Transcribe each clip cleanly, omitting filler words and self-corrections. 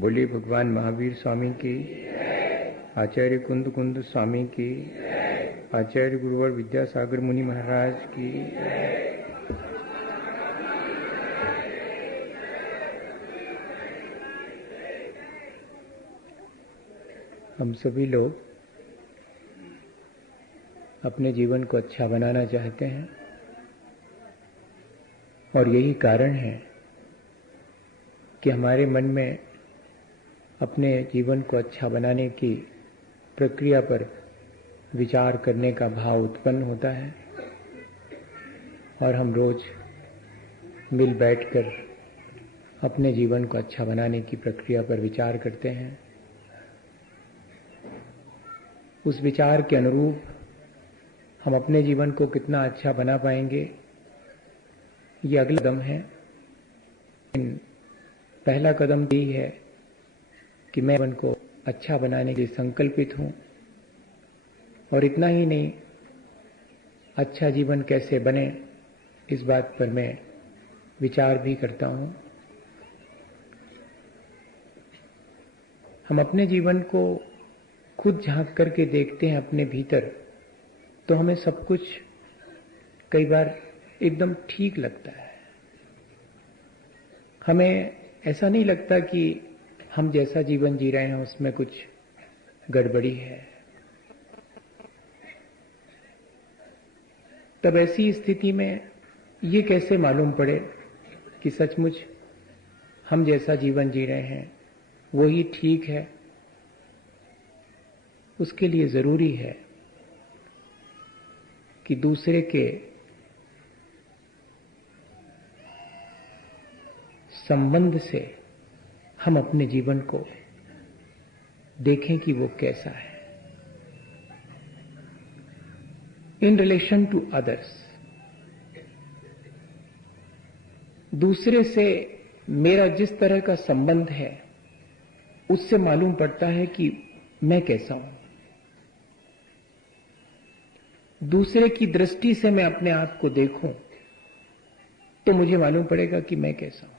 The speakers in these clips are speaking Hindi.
बोलिए भगवान महावीर स्वामी की, आचार्य कुंद कुंद स्वामी की, आचार्य गुरुवर विद्यासागर मुनि महाराज की। हम सभी लोग अपने जीवन को अच्छा बनाना चाहते हैं और यही कारण है कि हमारे मन में अपने जीवन को अच्छा बनाने की प्रक्रिया पर विचार करने का भाव उत्पन्न होता है और हम रोज मिल बैठकर अपने जीवन को अच्छा बनाने की प्रक्रिया पर विचार करते हैं। उस विचार के अनुरूप हम अपने जीवन को कितना अच्छा बना पाएंगे, ये अगला कदम है। पहला कदम यही है कि मैं जीवन को अच्छा बनाने के लिए संकल्पित हूं, और इतना ही नहीं, अच्छा जीवन कैसे बने इस बात पर मैं विचार भी करता हूं। हम अपने जीवन को खुद झांक करके देखते हैं अपने भीतर, तो हमें सब कुछ कई बार एकदम ठीक लगता है। हमें ऐसा नहीं लगता कि हम जैसा जीवन जी रहे हैं उसमें कुछ गड़बड़ी है। तब ऐसी स्थिति में ये कैसे मालूम पड़े कि सचमुच हम जैसा जीवन जी रहे हैं वो ही ठीक है? उसके लिए जरूरी है कि दूसरे के संबंध से हम अपने जीवन को देखें कि वो कैसा है। इन रिलेशन टू अदर्स, दूसरे से मेरा जिस तरह का संबंध है उससे मालूम पड़ता है कि मैं कैसा हूं। दूसरे की दृष्टि से मैं अपने आप को देखूं तो मुझे मालूम पड़ेगा कि मैं कैसा हूं।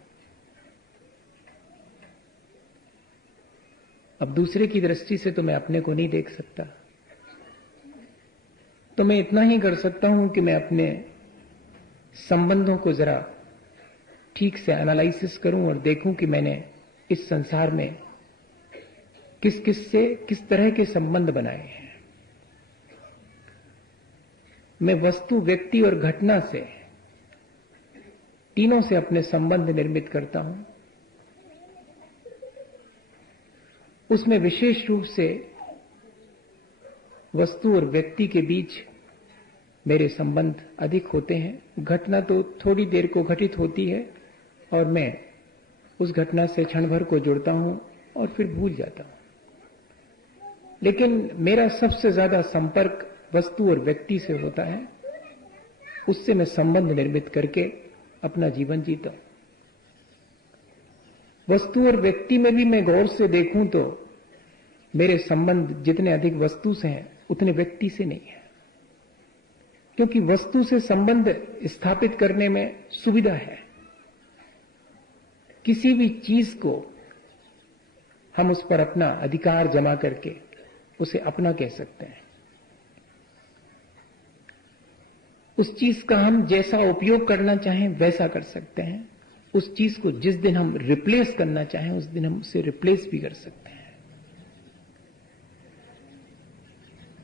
अब दूसरे की दृष्टि से तो मैं अपने को नहीं देख सकता, तो मैं इतना ही कर सकता हूं कि मैं अपने संबंधों को जरा ठीक से एनालिसिस करूं और देखूं कि मैंने इस संसार में किस किस से किस तरह के संबंध बनाए हैं। मैं वस्तु, व्यक्ति और घटना से, तीनों से अपने संबंध निर्मित करता हूं। उसमें विशेष रूप से वस्तु और व्यक्ति के बीच मेरे संबंध अधिक होते हैं। घटना तो थोड़ी देर को घटित होती है और मैं उस घटना से क्षण भर को जुड़ता हूं और फिर भूल जाता हूं। लेकिन मेरा सबसे ज्यादा संपर्क वस्तु और व्यक्ति से होता है। उससे मैं संबंध निर्मित करके अपना जीवन जीता हूं। वस्तु और व्यक्ति में भी मैं गौर से देखूं तो मेरे संबंध जितने अधिक वस्तु से हैं उतने व्यक्ति से नहीं है, क्योंकि वस्तु से संबंध स्थापित करने में सुविधा है। किसी भी चीज को हम उस पर अपना अधिकार जमा करके उसे अपना कह सकते हैं। उस चीज का हम जैसा उपयोग करना चाहें वैसा कर सकते हैं। उस चीज को जिस दिन हम रिप्लेस करना चाहें उस दिन हम उसे रिप्लेस भी कर सकते हैं।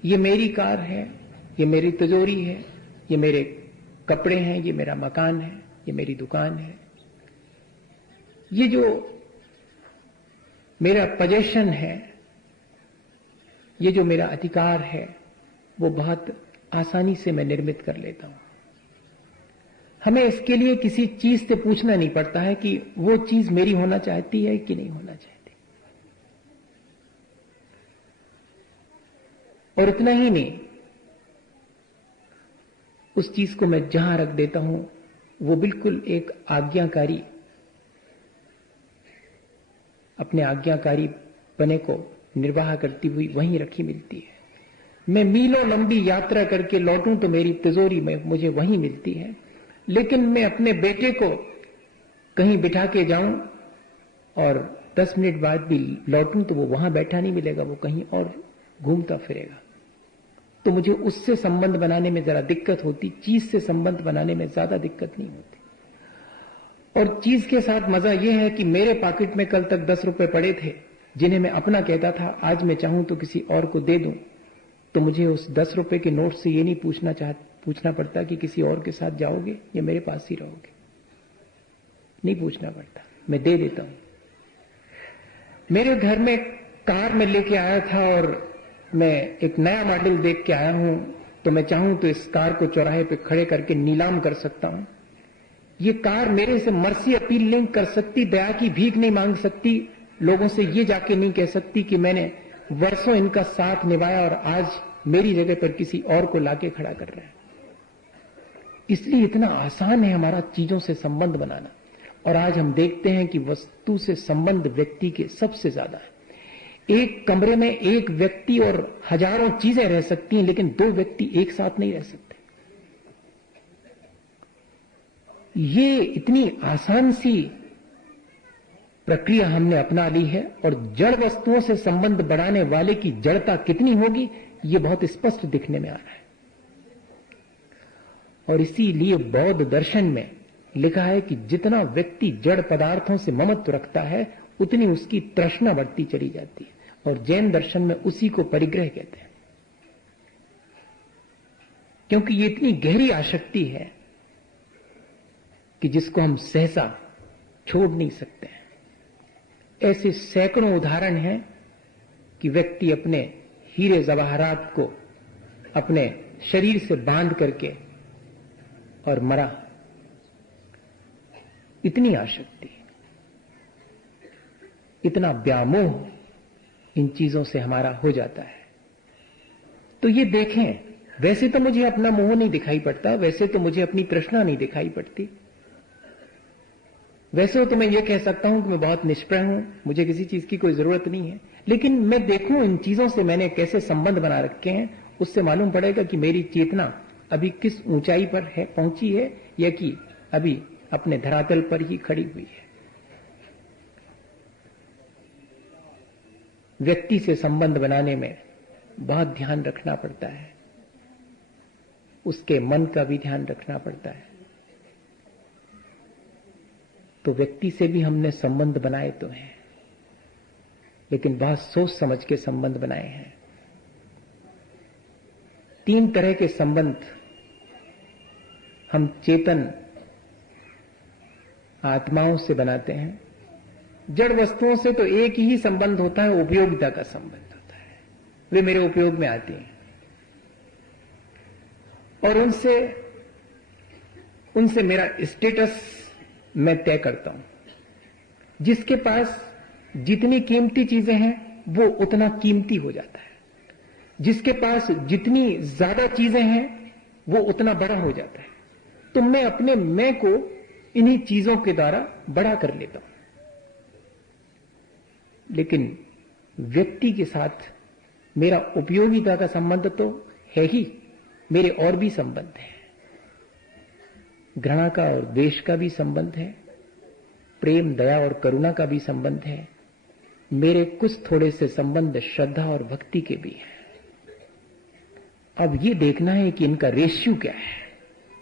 ये मेरी कार है, ये मेरी तिजोरी है, ये मेरे कपड़े हैं, ये मेरा मकान है, ये मेरी दुकान है। ये जो मेरा पोजेशन है, ये जो मेरा अधिकार है, वो बहुत आसानी से मैं निर्मित कर लेता हूं। हमें इसके लिए किसी चीज से पूछना नहीं पड़ता है कि वो चीज मेरी होना चाहती है कि नहीं होना चाहती। और इतना ही नहीं, उस चीज को मैं जहां रख देता हूं वो बिल्कुल एक आज्ञाकारी, अपने आज्ञाकारी पने को निर्वाह करती हुई वहीं रखी मिलती है। मैं मीलों लंबी यात्रा करके लौटूं तो मेरी तिजोरी में मुझे वहीं मिलती है, लेकिन मैं अपने बेटे को कहीं बिठा के जाऊं और 10 मिनट बाद भी लौटूं तो वो वहां बैठा नहीं मिलेगा, वो कहीं और घूमता फिरेगा। तो मुझे उससे संबंध बनाने में जरा दिक्कत होती, चीज से संबंध बनाने में ज्यादा दिक्कत नहीं होती। और चीज के साथ मजा यह है कि मेरे पॉकेट में कल तक 10 रुपए पड़े थे, जिन्हें मैं अपना कहता था, आज मैं चाहूं तो किसी और को दे दूं, तो मुझे उस 10 रुपए के नोट से ये नहीं पूछना पड़ता कि किसी और के साथ जाओगे या मेरे पास ही रहोगे। नहीं पूछना पड़ता, मैं दे देता हूं। मेरे घर में कार में लेके आया था और मैं एक नया मॉडल देख के आया हूं, तो मैं चाहूं तो इस कार को चौराहे पे खड़े करके नीलाम कर सकता हूं। ये कार मेरे से मर्सी अपील नहीं कर सकती, दया की भीख नहीं मांग सकती, लोगों से ये जाके नहीं कह सकती कि मैंने वर्षों इनका साथ निभाया और आज मेरी जगह पर किसी और को लाके खड़ा कर रहा है। इसलिए इतना आसान है हमारा चीजों से संबंध बनाना। और आज हम देखते हैं कि वस्तु से संबंध व्यक्ति के सबसे ज्यादा है। एक कमरे में एक व्यक्ति और हजारों चीजें रह सकती हैं, लेकिन दो व्यक्ति एक साथ नहीं रह सकते। ये इतनी आसान सी प्रक्रिया हमने अपना ली है, और जड़ वस्तुओं से संबंध बढ़ाने वाले की जड़ता कितनी होगी ये बहुत स्पष्ट दिखने में आ रहा है। और इसीलिए बौद्ध दर्शन में लिखा है कि जितना व्यक्ति जड़ पदार्थों से ममत्व रखता है उतनी उसकी तृष्णा बढ़ती चली जाती है, और जैन दर्शन में उसी को परिग्रह कहते हैं, क्योंकि ये इतनी गहरी आसक्ति है कि जिसको हम सहसा छोड़ नहीं सकते हैं। ऐसे सैकड़ों उदाहरण हैं कि व्यक्ति अपने हीरे जवाहरात को अपने शरीर से बांध करके और मरा। इतनी आसक्ति, इतना व्यामोह इन चीजों से हमारा हो जाता है। तो ये देखें, वैसे तो मुझे अपना मोह नहीं दिखाई पड़ता, वैसे तो मुझे अपनी तृष्णा नहीं दिखाई पड़ती, वैसे तो मैं ये कह सकता हूं कि मैं बहुत निष्प्रह हूं, मुझे किसी चीज की कोई जरूरत नहीं है, लेकिन मैं देखूं इन चीजों से मैंने कैसे संबंध बना रखे हैं, उससे मालूम पड़ेगा कि मेरी चेतना अभी किस ऊंचाई पर है, पहुंची है, या कि अभी अपने धरातल पर ही खड़ी हुई है। व्यक्ति से संबंध बनाने में बहुत ध्यान रखना पड़ता है, उसके मन का भी ध्यान रखना पड़ता है। तो व्यक्ति से भी हमने संबंध बनाए तो हैं, लेकिन बहुत सोच समझ के संबंध बनाए हैं। 3 तरह के संबंध हम चेतन आत्माओं से बनाते हैं। जड़ वस्तुओं से तो एक ही संबंध होता है, उपयोगिता का संबंध होता है, वे मेरे उपयोग में आती हैं और उनसे मेरा स्टेटस मैं तय करता हूं। जिसके पास जितनी कीमती चीजें हैं वो उतना कीमती हो जाता है, जिसके पास जितनी ज्यादा चीजें हैं वो उतना बड़ा हो जाता है। तो मैं अपने मैं को इन्हीं चीजों के द्वारा बड़ा कर लेता हूं। लेकिन व्यक्ति के साथ मेरा उपयोगिता का संबंध तो है ही, मेरे और भी संबंध है। घृणा का और द्वेष का भी संबंध है, प्रेम, दया और करुणा का भी संबंध है। मेरे कुछ थोड़े से संबंध श्रद्धा और भक्ति के भी हैं। अब ये देखना है कि इनका रेशियो क्या है,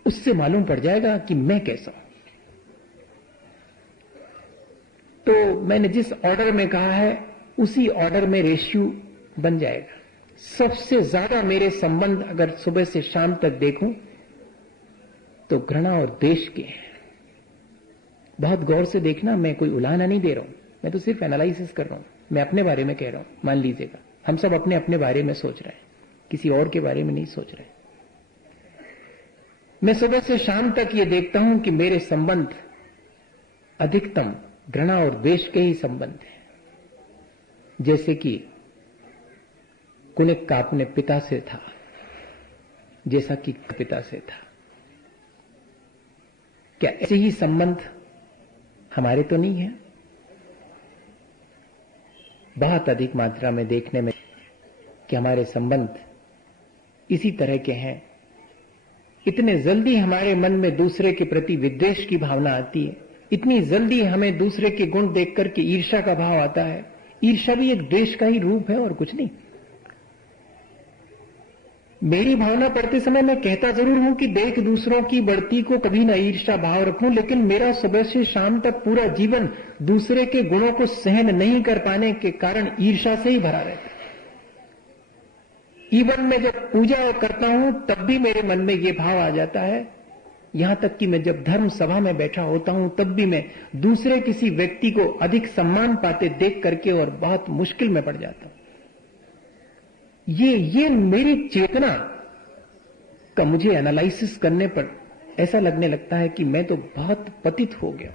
उससे मालूम पड़ जाएगा कि मैं कैसा हूं। तो मैंने जिस ऑर्डर में कहा है उसी ऑर्डर में रेशियो बन जाएगा। सबसे ज्यादा मेरे संबंध अगर सुबह से शाम तक देखूं तो घृणा और द्वेष के हैं। बहुत गौर से देखना, मैं कोई उलाहना नहीं दे रहा हूं, मैं तो सिर्फ एनालिसिस कर रहा हूं। मैं अपने बारे में कह रहा हूं। मान लीजिएगा हम सब अपने अपने बारे में सोच रहे हैं, किसी और के बारे में नहीं सोच रहे। मैं सुबह से शाम तक ये देखता हूं कि मेरे संबंध अधिकतम घृणा और द्वेष के ही संबंध हैं। जैसे कि कुनिक का अपने पिता से था, जैसा कि पिता से था। क्या ऐसे ही संबंध हमारे तो नहीं है? बहुत अधिक मात्रा में देखने में कि हमारे संबंध इसी तरह के हैं। इतने जल्दी हमारे मन में दूसरे के प्रति विद्वेष की भावना आती है, इतनी जल्दी हमें दूसरे के गुण देख करके ईर्ष्या का भाव आता है। ईर्ष्या भी एक द्वेष का ही रूप है और कुछ नहीं। मेरी भावना पढ़ते समय मैं कहता जरूर हूं कि देख दूसरों की बढ़ती को कभी ना ईर्ष्या भाव रखूं, लेकिन मेरा सुबह से शाम तक पूरा जीवन दूसरे के गुणों को सहन नहीं कर पाने के कारण ईर्ष्या से ही भरा रहता है। इवन मैं जब पूजा करता हूं तब भी मेरे मन में यह भाव आ जाता है। यहां तक कि मैं जब धर्म सभा में बैठा होता हूं तब भी मैं दूसरे किसी व्यक्ति को अधिक सम्मान पाते देख करके और बहुत मुश्किल में पड़ जाता हूं। ये मेरी चेतना का मुझे एनालिसिस करने पर ऐसा लगने लगता है कि मैं तो बहुत पतित हो गया।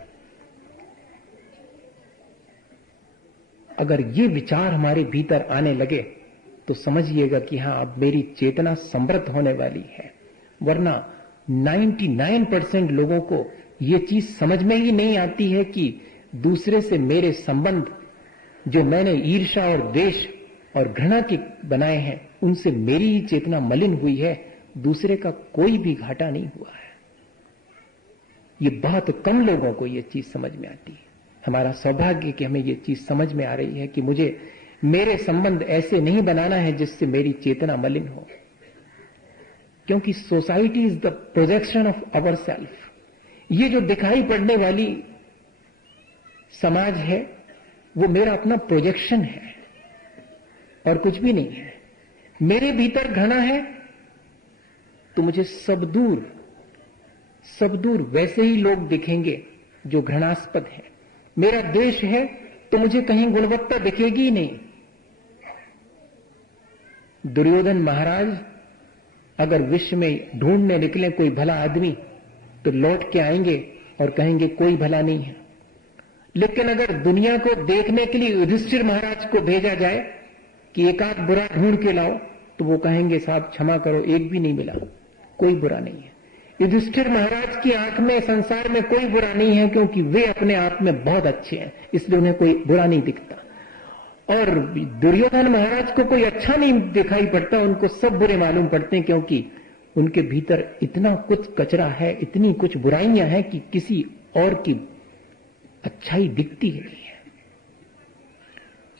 अगर ये विचार हमारे भीतर आने लगे तो समझिएगा कि हां, अब मेरी चेतना समृद्ध होने वाली है। वरना 99% लोगों को यह चीज समझ में ही नहीं आती है कि दूसरे से मेरे संबंध जो मैंने ईर्ष्या और द्वेष और घृणा के बनाए हैं, उनसे मेरी ही चेतना मलिन हुई है, दूसरे का कोई भी घाटा नहीं हुआ है। ये बहुत कम लोगों को यह चीज समझ में आती है। हमारा सौभाग्य कि हमें यह चीज समझ में आ रही है कि मुझे मेरे संबंध ऐसे नहीं बनाना है जिससे मेरी चेतना मलिन हो, क्योंकि society is the projection of our self. ये जो दिखाई पड़ने वाली समाज है वो मेरा अपना प्रोजेक्शन है और कुछ भी नहीं है। मेरे भीतर घृणा है तो मुझे सब दूर वैसे ही लोग दिखेंगे जो घृणास्पद है। मेरा द्वेष है तो मुझे कहीं गुणवत्ता दिखेगी ही नहीं। दुर्योधन महाराज अगर विश्व में ढूंढने निकले कोई भला आदमी तो लौट के आएंगे और कहेंगे कोई भला नहीं है। लेकिन अगर दुनिया को देखने के लिए युधिष्ठिर महाराज को भेजा जाए कि एक आध बुरा ढूंढ के लाओ, तो वो कहेंगे साहब क्षमा करो, एक भी नहीं मिला, कोई बुरा नहीं है। युधिष्ठिर महाराज की आंख में संसार में कोई बुरा नहीं है, क्योंकि वे अपने आप में बहुत अच्छे हैं, इसलिए उन्हें कोई बुरा नहीं दिखता। और दुर्योधन महाराज को कोई अच्छा नहीं दिखाई पड़ता, उनको सब बुरे मालूम पड़ते हैं, क्योंकि उनके भीतर इतना कुछ कचरा है, इतनी कुछ बुराइयां हैं कि किसी और की अच्छाई दिखती ही नहीं है।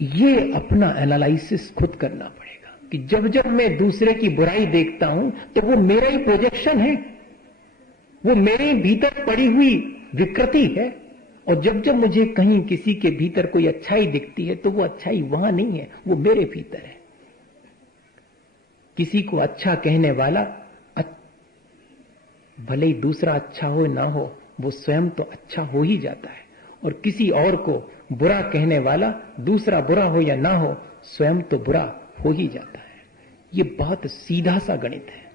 ये अपना एनालिसिस खुद करना पड़ेगा कि जब जब मैं दूसरे की बुराई देखता हूं तो वो मेरा ही प्रोजेक्शन है, वो मेरे भीतर पड़ी हुई विकृति है। और जब जब मुझे कहीं किसी के भीतर कोई अच्छाई दिखती है तो वो अच्छाई वहां नहीं है, वो मेरे भीतर है। किसी को अच्छा कहने वाला भले ही दूसरा अच्छा हो ना हो, वो स्वयं तो अच्छा हो ही जाता है। और किसी और को बुरा कहने वाला दूसरा बुरा हो या ना हो, स्वयं तो बुरा हो ही जाता है। ये बहुत सीधा सा गणित है।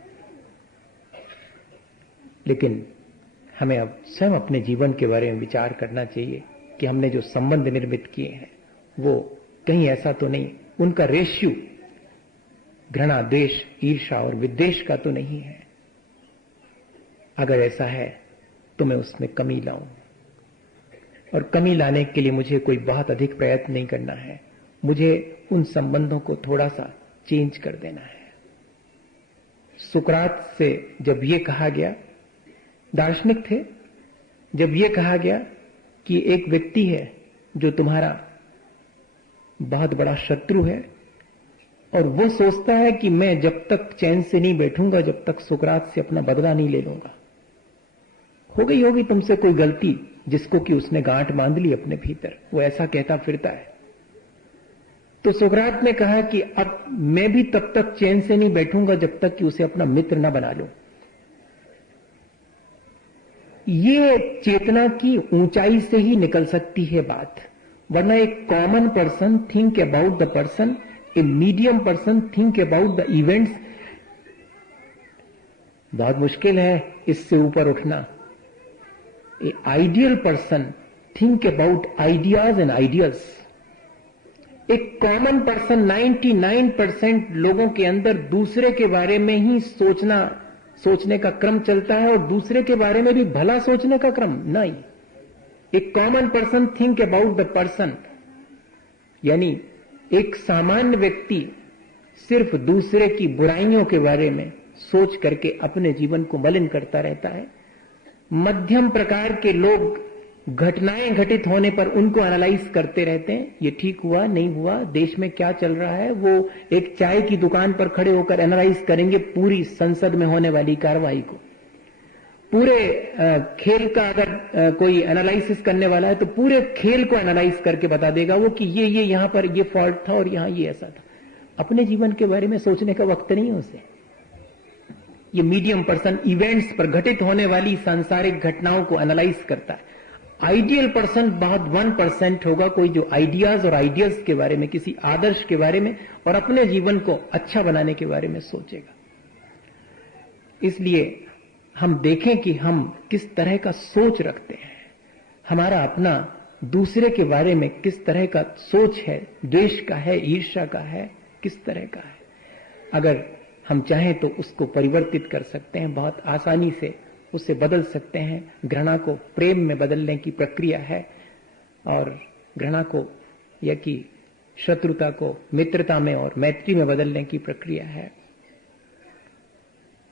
लेकिन हमें अब स्वयं अपने जीवन के बारे में विचार करना चाहिए कि हमने जो संबंध निर्मित किए हैं वो कहीं ऐसा तो नहीं, उनका रेशियो घृणा, द्वेष, ईर्ष्या और विद्वेष का तो नहीं है। अगर ऐसा है तो मैं उसमें कमी लाऊं, और कमी लाने के लिए मुझे कोई बहुत अधिक प्रयत्न नहीं करना है। मुझे उन संबंधों को थोड़ा सा चेंज कर देना है। सुकरात से जब ये कहा गया, दार्शनिक थे, जब ये कहा गया कि एक व्यक्ति है जो तुम्हारा बहुत बड़ा शत्रु है और वो सोचता है कि मैं जब तक चैन से नहीं बैठूंगा जब तक सुकरात से अपना बदला नहीं ले लूंगा। हो गई होगी तुमसे कोई गलती जिसको कि उसने गांठ बांध ली अपने भीतर, वो ऐसा कहता फिरता है। तो सुकरात ने कहा कि अब मैं भी तब तक चैन से नहीं बैठूंगा जब तक कि उसे अपना मित्र न बना लूं। ये चेतना की ऊंचाई से ही निकल सकती है बात, वरना एक common person think about the person, a medium person think about the events. बहुत मुश्किल है इससे ऊपर उठना। A ideal person think about ideas and ideals. एक कॉमन पर्सन 99% लोगों के अंदर दूसरे के बारे में ही सोचने का क्रम चलता है, और दूसरे के बारे में भी भला सोचने का क्रम नहीं। एक common person think about the person, यानी एक सामान्य व्यक्ति सिर्फ दूसरे की बुराइयों के बारे में सोच करके अपने जीवन को मलिन करता रहता है। मध्यम प्रकार के लोग घटनाएं घटित होने पर उनको एनालाइज करते रहते हैं, ये ठीक हुआ नहीं हुआ, देश में क्या चल रहा है। वो एक चाय की दुकान पर खड़े होकर एनालाइज करेंगे पूरी संसद में होने वाली कार्रवाई को। पूरे खेल का अगर कोई एनालिसिस करने वाला है तो पूरे खेल को एनालाइज करके बता देगा वो कि ये यहां पर ये फॉल्ट था और यहां ये ऐसा था। अपने जीवन के बारे में सोचने का वक्त नहीं है उसे। ये मीडियम पर्सन इवेंट्स पर घटित होने वाली सांसारिक घटनाओं को एनालाइज करता है। आइडियल पर्सन बहुत 1% होगा, कोई जो आइडियाज और आइडियल्स के बारे में, किसी आदर्श के बारे में और अपने जीवन को अच्छा बनाने के बारे में सोचेगा। इसलिए हम देखें कि हम किस तरह का सोच रखते हैं, हमारा अपना दूसरे के बारे में किस तरह का सोच है, द्वेष का है, ईर्ष्या का है, किस तरह का है। अगर हम चाहें तो उसको परिवर्तित कर सकते हैं, बहुत आसानी से उसे बदल सकते हैं। घृणा को प्रेम में बदलने की प्रक्रिया है और घृणा को या कि शत्रुता को मित्रता में और मैत्री में बदलने की प्रक्रिया है।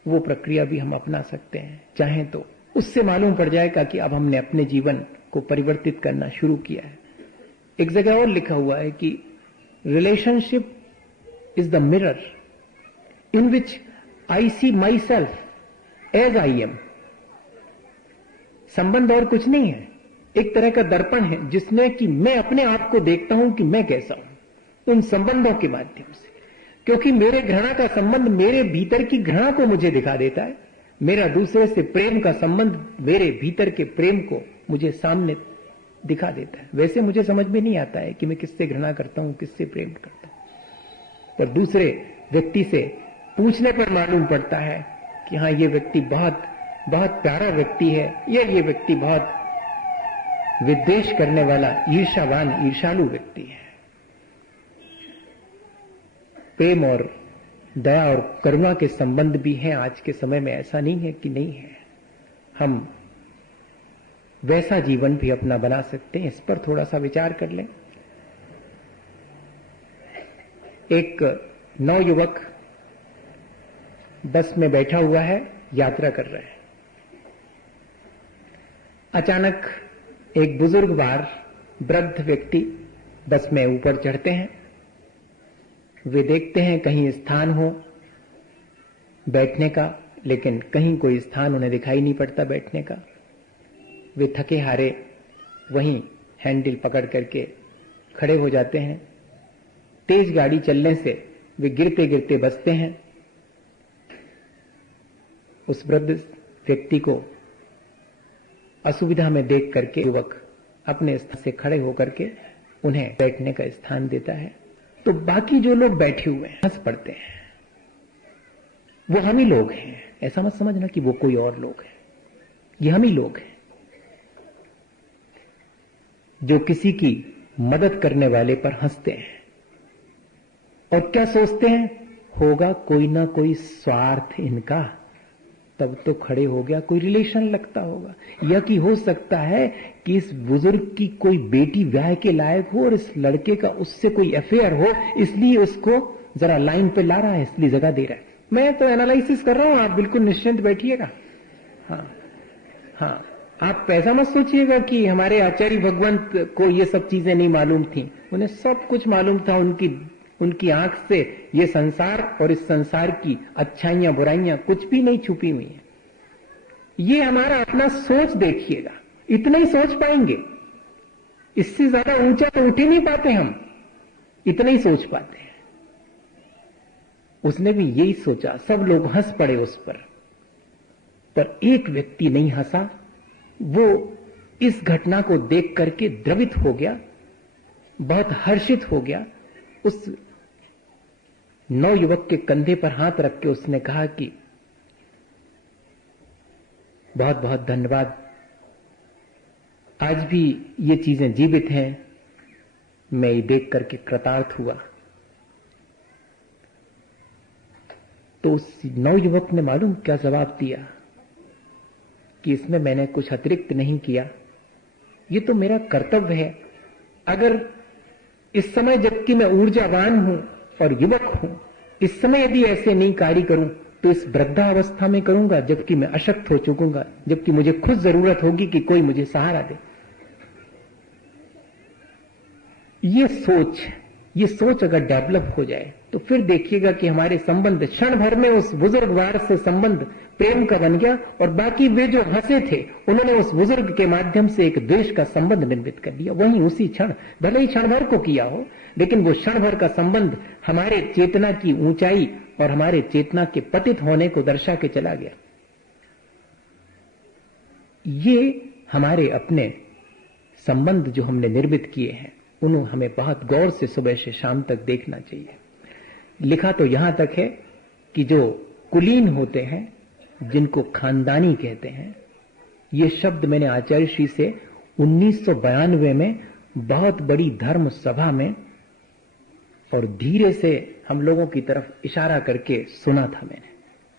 वो प्रक्रिया भी हम अपना सकते हैं चाहें तो। उससे मालूम पड़ जाएगा कि अब हमने अपने जीवन को परिवर्तित करना शुरू किया है। एक जगह और लिखा हुआ है कि relationship is the mirror in which I see myself as I am. संबंध और कुछ नहीं है, एक तरह का दर्पण है जिसमें कि मैं अपने आप को देखता हूं कि मैं कैसा हूं उन संबंधों के माध्यम से। क्योंकि मेरे घृणा का संबंध मेरे भीतर की घृणा को मुझे दिखा देता है, मेरा दूसरे से प्रेम का संबंध मेरे भीतर के प्रेम को मुझे सामने दिखा देता है। वैसे मुझे समझ में नहीं आता है कि मैं किससे घृणा करता हूं, किससे प्रेम करता हूं, पर दूसरे व्यक्ति से पूछने पर मालूम पड़ता है कि हाँ ये व्यक्ति बहुत बहुत प्यारा व्यक्ति है या ये व्यक्ति बहुत विद्वेष करने वाला ईर्ष्यावान ईर्ष्यालु व्यक्ति है। प्रेम और दया और करुणा के संबंध भी हैं आज के समय में, ऐसा नहीं है कि नहीं है। हम वैसा जीवन भी अपना बना सकते हैं, इस पर थोड़ा सा विचार कर लें। एक नौयुवक बस में बैठा हुआ है, यात्रा कर रहा है। अचानक एक बुजुर्गवार वृद्ध व्यक्ति बस में ऊपर चढ़ते हैं। वे देखते हैं कहीं स्थान हो बैठने का, लेकिन कहीं कोई स्थान उन्हें दिखाई नहीं पड़ता बैठने का। वे थके हारे वहीं हैंडल पकड़ करके खड़े हो जाते हैं। तेज गाड़ी चलने से वे गिरते गिरते बचते हैं। उस वृद्ध व्यक्ति को असुविधा में देख करके युवक अपने स्थान से खड़े होकर के उन्हें बैठने का स्थान देता है। तो बाकी जो लोग बैठे हुए हैं हंस पड़ते हैं। वो हम ही लोग हैं, ऐसा मत समझना कि वो कोई और लोग हैं, ये हम ही लोग हैं जो किसी की मदद करने वाले पर हंसते हैं और क्या सोचते हैं, होगा कोई ना कोई स्वार्थ इनका, तब तो खड़े हो गया, कोई रिलेशन लगता होगा, या कि हो सकता है कि इस बुजुर्ग की कोई बेटी ब्याह के लायक हो और इस लड़के का उससे कोई अफेयर हो, इसलिए उसको जरा लाइन पे ला रहा है, इसलिए जगह दे रहा है। मैं तो एनालिसिस कर रहा हूं, आप बिल्कुल निश्चिंत बैठिएगा। हाँ, आप ऐसा मत सोचिएगा कि हमारे आचार्य भगवंत को ये सब चीजें नहीं मालूम थी, उन्हें सब कुछ मालूम था। उनकी आंख से ये संसार और इस संसार की अच्छाइयां बुराइयां कुछ भी नहीं छुपी हुई है। ये हमारा अपना सोच देखिएगा, इतना ही सोच पाएंगे, इससे ज्यादा ऊंचा तो उठ ही नहीं पाते हम, इतना ही सोच पाते हैं। उसने भी यही सोचा, सब लोग हंस पड़े उस पर एक व्यक्ति नहीं हंसा। वो इस घटना को देख करके द्रवित हो गया, बहुत हर्षित हो गया। उस नौयुवक के कंधे पर हाथ रख के उसने कहा कि बहुत बहुत धन्यवाद, आज भी ये चीजें जीवित हैं, मैं ये देख करके कृतार्थ हुआ। तो उस नौयुवक ने मालूम क्या जवाब दिया कि इसमें मैंने कुछ अतिरिक्त नहीं किया, ये तो मेरा कर्तव्य है। अगर इस समय जबकि मैं ऊर्जावान हूं और युवक हूं, इस समय यदि ऐसे नहीं कार्य करूं तो इस वृद्धावस्था में करूंगा जबकि मैं अशक्त हो चुकूंगा, जबकि मुझे खुद जरूरत होगी कि कोई मुझे सहारा दे। ये सोच अगर डेवलप हो जाए तो फिर देखिएगा कि हमारे संबंध क्षण भर में उस बुजुर्गवार से संबंध प्रेम का बन गया, और बाकी वे जो हंसे थे उन्होंने उस बुजुर्ग के माध्यम से एक द्वेष का संबंध निर्मित कर दिया। वहीं उसी क्षण, भले ही क्षण भर को किया हो, लेकिन वो क्षण भर का संबंध हमारे चेतना की ऊंचाई और हमारे चेतना के पतित होने को दर्शा के चला गया। ये हमारे अपने संबंध जो हमने निर्मित किए हैं, उन्हें हमें बहुत गौर से सुबह से शाम तक देखना चाहिए। लिखा तो यहां तक है कि जो कुलीन होते हैं, जिनको खानदानी कहते हैं, ये शब्द मैंने आचार्य श्री से 1992 में बहुत बड़ी धर्म सभा में और धीरे से हम लोगों की तरफ इशारा करके सुना था मैंने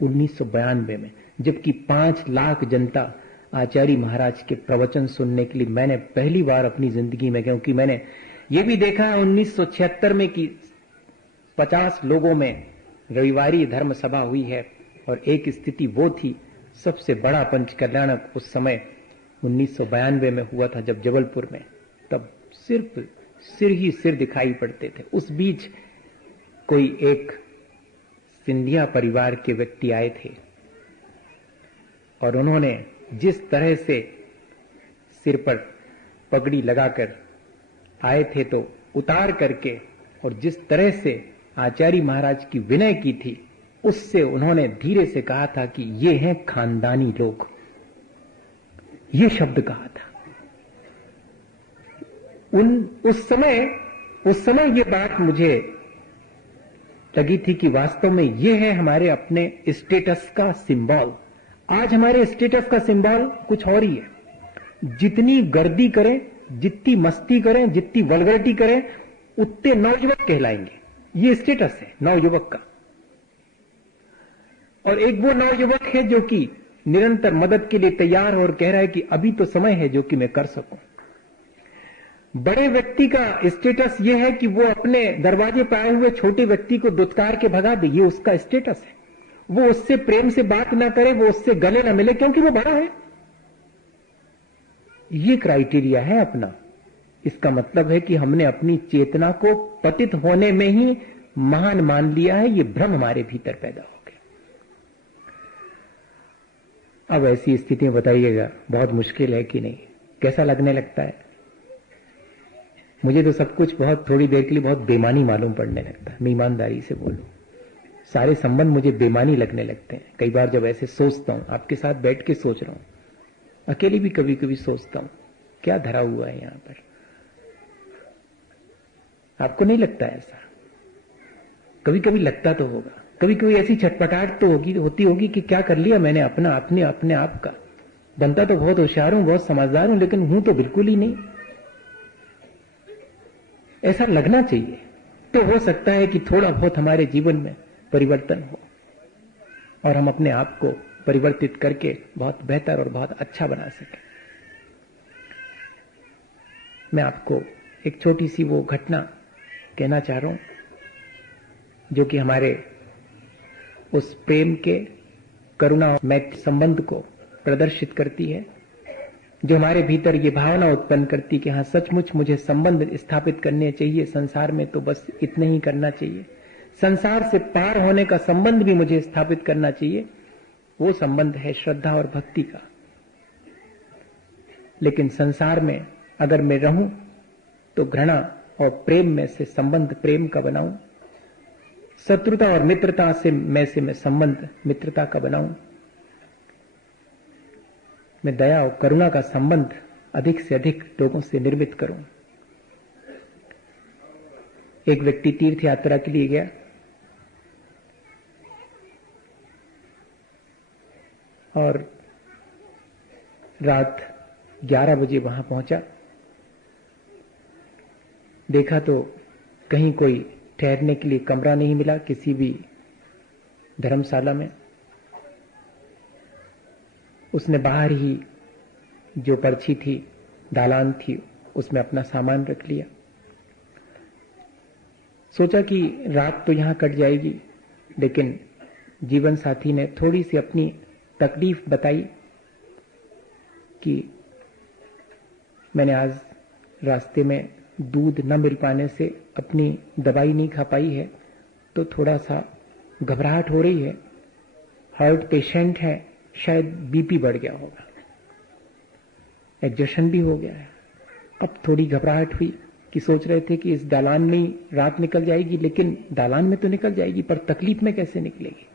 1992 में, जबकि 5 लाख जनता आचार्य महाराज के प्रवचन सुनने के लिए मैंने पहली बार अपनी जिंदगी में, क्योंकि मैंने ये भी देखा है 1976 में कि 50 लोगों में रविवारी धर्म सभा हुई है, और एक स्थिति वो थी, सबसे बड़ा पंच कल्याणक उस समय 1992 में हुआ था जब जबलपुर में, तब सिर्फ सिर ही सिर दिखाई पड़ते थे। उस बीच कोई एक सिंधिया परिवार के व्यक्ति आए थे और उन्होंने जिस तरह से सिर पर पगड़ी लगाकर आए थे तो उतार करके, और जिस तरह से आचार्य महाराज की विनय की थी, उससे उन्होंने धीरे से कहा था कि ये हैं खानदानी लोग, ये शब्द कहा था। उस समय ये बात मुझे लगी थी कि वास्तव में ये है हमारे अपने स्टेटस का सिंबल। आज हमारे स्टेटस का सिंबल कुछ और ही है। जितनी गर्दी करें, जितनी मस्ती करें, जितनी वल्गरिटी करें, उतने नवयुवक कहलाएंगे। ये स्टेटस है नवयुवक का। और एक वो नवयुवक है जो कि निरंतर मदद के लिए तैयार और कह रहा है कि अभी तो समय है जो कि मैं कर सकूं। बड़े व्यक्ति का स्टेटस ये है कि वो अपने दरवाजे पर आए हुए छोटे व्यक्ति को दुत्कार के भगा दे, ये उसका स्टेटस है। वो उससे प्रेम से बात ना करे, वो उससे गले ना मिले, क्योंकि वो बड़ा है। ये क्राइटेरिया है अपना। इसका मतलब है कि हमने अपनी चेतना को पतित होने में ही महान मान लिया है। ये भ्रम हमारे भीतर पैदा हो गया। अब ऐसी स्थिति में बताइएगा, बहुत मुश्किल है कि नहीं? कैसा लगने लगता है? मुझे तो सब कुछ बहुत थोड़ी देर के लिए बहुत बेमानी मालूम पड़ने लगता है। मैं ईमानदारी से बोलूं, सारे संबंध मुझे बेमानी लगने लगते हैं। कई बार जब ऐसे सोचता हूं, आपके साथ बैठ के सोच रहा हूं, अकेले भी कभी कभी सोचता हूं, क्या धरा हुआ है यहां पर? आपको नहीं लगता ऐसा? कभी कभी लगता तो होगा। कभी कभी ऐसी छटपटाहट तो होती होगी कि क्या कर लिया मैंने अपने आप का। बनता तो बहुत होशियार हूं, बहुत समझदार हूं, लेकिन हूं तो बिल्कुल ही नहीं। ऐसा लगना चाहिए, तो हो सकता है कि थोड़ा बहुत हमारे जीवन में परिवर्तन हो और हम अपने आप को परिवर्तित करके बहुत बेहतर और बहुत अच्छा बना सकें। मैं आपको एक छोटी सी वो घटना कहना चाह रहा हूं जो कि हमारे उस प्रेम के, करुणा और मैत्री संबंध को प्रदर्शित करती है, जो हमारे भीतर ये भावना उत्पन्न करती कि हाँ, सचमुच मुझे संबंध स्थापित करने चाहिए संसार में, तो बस इतने ही करना चाहिए। संसार से पार होने का संबंध भी मुझे स्थापित करना चाहिए। वो संबंध है श्रद्धा और भक्ति का। लेकिन संसार में अगर मैं रहूं तो घृणा और प्रेम में से संबंध प्रेम का बनाऊं, शत्रुता और मित्रता से मैं संबंध मित्रता का बनाऊं, मैं दया और करुणा का संबंध अधिक से अधिक लोगों से निर्मित करूं। एक व्यक्ति तीर्थ यात्रा के लिए गया और रात 11 बजे वहां पहुंचा। देखा तो कहीं कोई ठहरने के लिए कमरा नहीं मिला किसी भी धर्मशाला में। उसने बाहर ही जो पर्ची थी, दालान थी, उसमें अपना सामान रख लिया। सोचा कि रात तो यहां कट जाएगी, लेकिन जीवन साथी ने थोड़ी सी अपनी तकलीफ बताई कि मैंने आज रास्ते में दूध न मिल पाने से अपनी दवाई नहीं खा पाई है, तो थोड़ा सा घबराहट हो रही है। हार्ट पेशेंट है, शायद बीपी बढ़ गया होगा, एग्जॉशन भी हो गया है। अब थोड़ी घबराहट हुई कि सोच रहे थे कि इस दालान में ही रात निकल जाएगी, लेकिन दालान में तो निकल जाएगी पर तकलीफ में कैसे निकलेगी।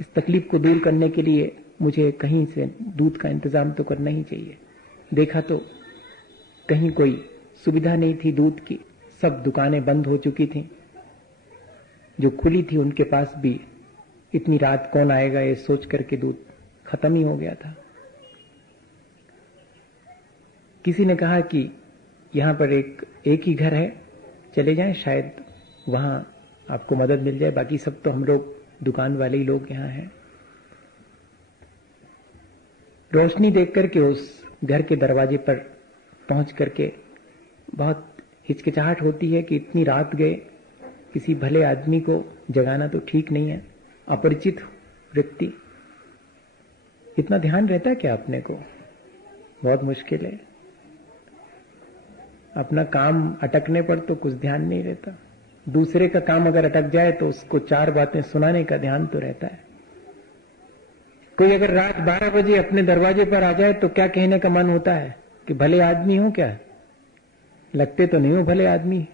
इस तकलीफ को दूर करने के लिए मुझे कहीं से दूध का इंतजाम तो करना ही चाहिए। देखा तो कहीं कोई सुविधा नहीं थी दूध की, सब दुकानें बंद हो चुकी थीं। जो खुली थी उनके पास भी इतनी रात कौन आएगा ये सोच करके दूध खत्म ही हो गया था। किसी ने कहा कि यहां पर एक ही घर है, चले जाएं, शायद वहां आपको मदद मिल जाए, बाकी सब तो हम लोग दुकान वाले ही लोग यहां हैं। रोशनी देख करके उस घर के दरवाजे पर पहुंच करके बहुत हिचकिचाहट होती है कि इतनी रात गए, किसी भले आदमी को जगाना तो ठीक नहीं है। अपरिचित व्यक्ति, इतना ध्यान रहता है क्या अपने को? बहुत मुश्किल है। अपना काम अटकने पर तो कुछ ध्यान नहीं रहता, दूसरे का काम अगर अटक जाए तो उसको 4 बातें सुनाने का ध्यान तो रहता है। कोई अगर रात 12 बजे अपने दरवाजे पर आ जाए तो क्या कहने का मन होता है कि भले आदमी हो क्या? लगते तो नहीं हो भले आदमी।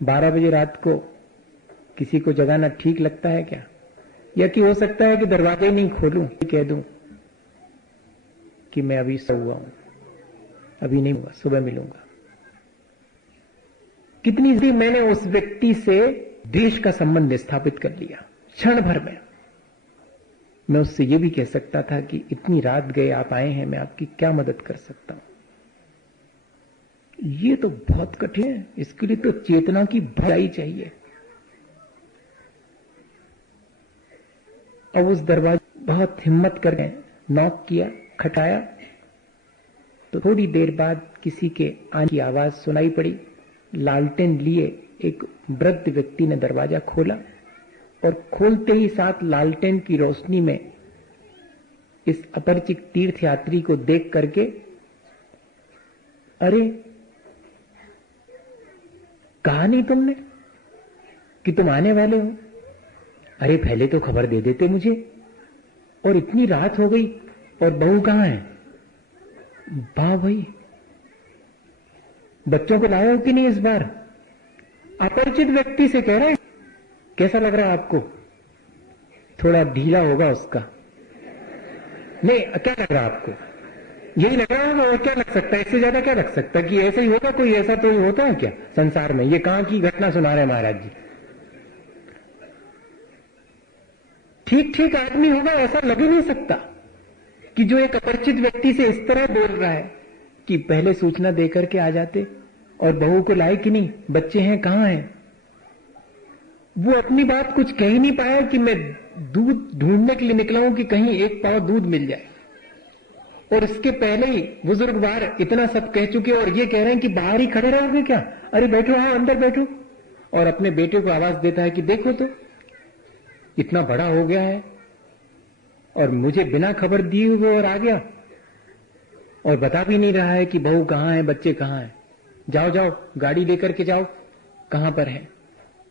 12 बजे रात को किसी को जगाना ठीक लगता है क्या? या कि हो सकता है कि दरवाजा ही नहीं खोलूं, कह दूं कि मैं अभी सो हुआ हूं, अभी नहीं हुआ, सुबह मिलूंगा। कितनी जल्दी मैंने उस व्यक्ति से देश का संबंध स्थापित कर लिया, क्षण भर में। मैं उससे यह भी कह सकता था कि इतनी रात गए, आप आए हैं, मैं आपकी क्या मदद कर सकता हूं। ये तो बहुत कठिन है, इसके लिए तो चेतना की भलाई चाहिए। अब उस दरवाजे बहुत हिम्मत करके नॉक किया, खटाया, तो थोड़ी देर बाद किसी के आने की आवाज सुनाई पड़ी। लालटेन लिए एक वृद्ध व्यक्ति ने दरवाजा खोला और खोलते ही साथ लालटेन की रोशनी में इस अपरिचित तीर्थयात्री को देख करके, अरे कहा नहीं तुमने कि तुम आने वाले हो? अरे पहले तो खबर दे देते मुझे, और इतनी रात हो गई, और बहू कहां है? वाह भाई, बच्चों को लाए हो कि नहीं इस बार? अपरिचित व्यक्ति से कह रहे हैं। कैसा लग रहा है आपको? थोड़ा ढीला होगा उसका, नहीं क्या लग रहा है आपको? यही लग रहा होगा, और क्या लग सकता है? इससे ज्यादा क्या लग सकता है? कि ऐसा ही होगा? कोई ऐसा तो होता है क्या संसार में? ये कहां की घटना सुना रहे महाराज जी? ठीक ठीक आदमी होगा, ऐसा लग ही नहीं सकता कि जो एक अपरिचित व्यक्ति से इस तरह बोल रहा है कि पहले सूचना देकर के आ जाते, और बहू को लाए कि नहीं, बच्चे हैं कहां हैं? वो अपनी बात कुछ कह ही नहीं पाया कि मैं दूध ढूंढने के लिए निकला हूं कि कहीं एक पाव दूध मिल जाए, और इसके पहले ही बुजुर्ग बाहर इतना सब कह चुके और ये कह रहे हैं कि बाहर ही खड़े रहोगे क्या? अरे बैठो, हाँ अंदर बैठो। और अपने बेटे को आवाज देता है कि देखो तो इतना बड़ा हो गया है और मुझे बिना खबर दिए हुए और आ गया, और बता भी नहीं रहा है कि बहू कहां है, बच्चे कहां हैं। जाओ जाओ, गाड़ी लेकर के जाओ, कहां पर है?